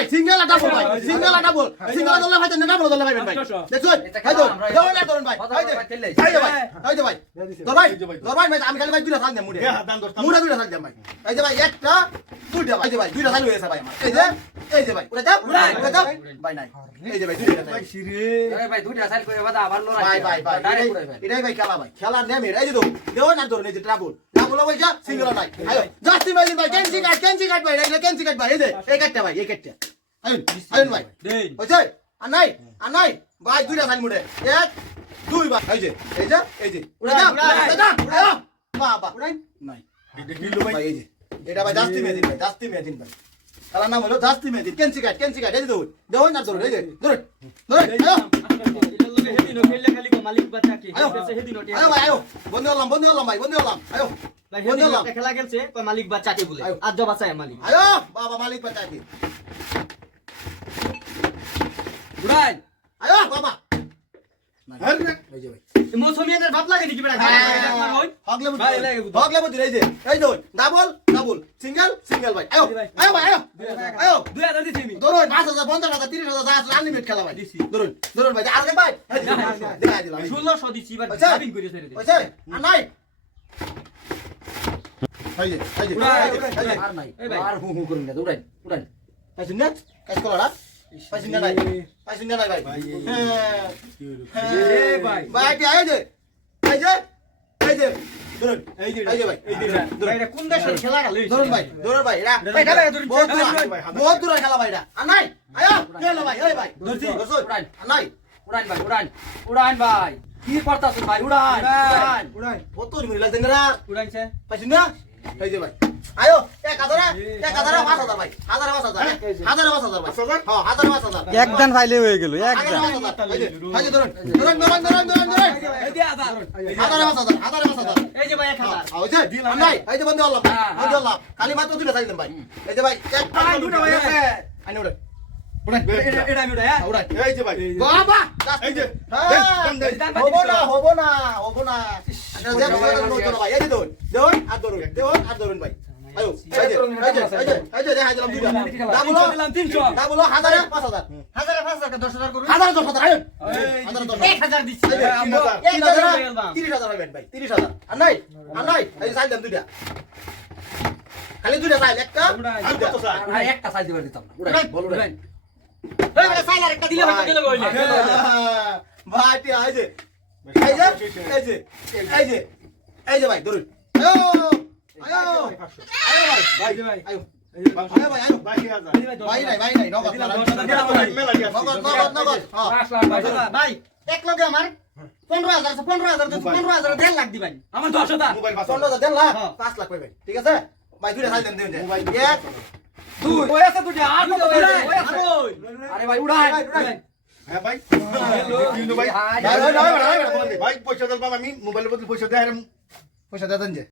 ভাই single double ভাই single double single আর ভাই না ডাবল দলে ভাই ভাই দেখুন এই তো দেওয়া না ধরুন ভাই ভাই এই যে ভাই ধর ভাই ধর ভাই ভাই আমি খালি ভাই দুইটা সাল দেব মুড়ে মুড়ে দুইটা সাল দেব ভাই এই যে ভাই একটা দুইটা ভাই ভাই দুইটা সাল হয়েছে ভাই আমার এই যে এই যে ভাই উড়ে যাও উড়ে যাও ভাই নাই এই যে ভাই দুইটা সাল ভাই দুইটা সাইড করে বাদা আবার লড়াই ভাই ভাই ভাই এটাই- ভাই এটাই ভাই খেলা ভাই খেলার নেম এই যে দেখুন দেওয়া না ধরুন এই যে ডাবল ডাবল ভাই যা সিঙ্গেল নাই আয়ো জাস্তি ভাই ভাই কাট ভাই এই কেনসি ভাই এই যে এই কাটটা ভাই এই কাটটা আয়ুন আয়ুন ভাই। হইছে আর নাই আর নাই। ভাই দুইটা সাইড মুড়ে। এক দুই ভাই। এই যে এই যে এই যে। উড়ে যা উড়ে যা উড়ে বাবা। উড়াই। নাই। ভাই। এই যে। এটা ভাই জাস্তি মেদিন ভাই জাস্তি মেদিন ভাই। খেলার নাম হলো জাস্তি মেদিন কেনসি কাট কেনসি কাট। এই যে দেখুন দেওয়া না ধরুন এই যে ধরুন। ধরুন। আয়ো। আয়ো। ভাই আয়ো। বন্ধু হলাম বন্ধু হলাম ভাই বন্ধু হলাম। আয়ো। খেলা খেলছে মালিক বাচ্চাকে বলে। আর জবাচায় মালিক। আয়ো বাবা মালিক বাঁচাই উড়াই আয়ো বাবা। এই যে ভাই। মৌসুমিয়াদের ভাব লাগে নাকি বেড়া? হগলে বুদ্ধি। ভাই, লাগে বুদ্ধি। হগলে বুদ্ধি এই যে। এই দেখুন ডাবল ডাবল সিঙ্গেল সিঙ্গেল ভাই। আয়ো আয়ো ভাই আয়ো। আয়ো। দুই হাজার দিছি আমি। ধরুন পাঁচ হাজার পঞ্চাশ হাজার তিরিশ হাজার আছে আনলিমিট খেলা ভাই। ধরুন ধরুন ভাই আরে ভাই। এই দিলাম ষোলোশো দিচ্ছি এবার আচ্ছা। করে ছেড়ে দিই আর নাই? এই যে এই যে। উড়াই এই যে, এই যে। আর নাই। আর হু হু করুন না উড়াই উড়াই। কাজ কলাটা পাইছেন না নাই পাইছেন না নাই ভাই হ্যাঁ ভাই ভাই কি এই যে এই যে এই যে ধরুন এই যে ভাই এই যে ধরুন এটা কোন দেশের খেলা গেল ধরুন ভাই ধরুন ভাই এটা ভাই, খেলা ধরুন, বহুত দূর বহুত দূর খেলা ভাই এটা আর নাই আয়ো খেলো ভাই এই ভাই ধরছি। ধরছুন উড়ান। নাই উড়ান ভাই উড়ান উড়ান ভাই কি করতাছ ভাই উড়ান উড়ান উড়াই কত মিনিট লাগছে না উড়াইছে পাইছেন না এই যে ভাই আয়ো এক হাজার এক হাজার পাঁচ হাজার ভাই। হাজার পাঁচ হাজার। হাজার পাঁচ হাজার ভাই। হ্যাঁ হাজার পাঁচ হাজার। একদান ফাইলে হয়ে গেল একদান হাজার যে যে ধরুন ধরুন ধরুন ধরুন ধরুন ধরুন। এই আবার হাজার পাঁচ হাজার হাজার পাঁচ হাজার। এই যে ভাই এক হাজার। ওই যে দিলাম। নাই এই যে বন্ধু আল্লাহ বন্ধু আল্লাহ। খালি মাত্র দুটো চাইলাম ভাই। এই যে ভাই এক দুটো আনি ওরে হ্যাঁ যে যে। হ্যাঁ। হব না হব না যে আর ধরুন আর ধরুন ভাই। আয়ো এই যে এই যে এই যে এই যে দেখা দিলাম দুইটা দিলাম হাজারে হাজার করুন হাজারে আয়ো হাজারে দিচ্ছি আর নাই আর নাই এই দুইটা খালি দুইটা একটা আর কত? আর একটা সাইজ দিবার দিতাম না উড়াই বল উড়াই এই আর একটা দিলে হয়তো দিলে কইলে ভাই ধরুন আমার পনেরো হাজার আছে, পনেরো হাজার পনেরো হাজার দেড় লাখ দিবেন আমার দশ হাজার। পনেরো হাজার দেন লাখ হ্যাঁ। পাঁচ লাখ পাইবেন ঠিক আছে ভাই দুইটা চাইল দেন এক দুই ওই আছে দুটি আর কত আরে ভাই উড়াই উড়াই হ্যাঁ ভাই ভাই পয়সা দেন বাবা আমি মোবাইলের বদলে পয়সা দেয় পয়সা দেন যে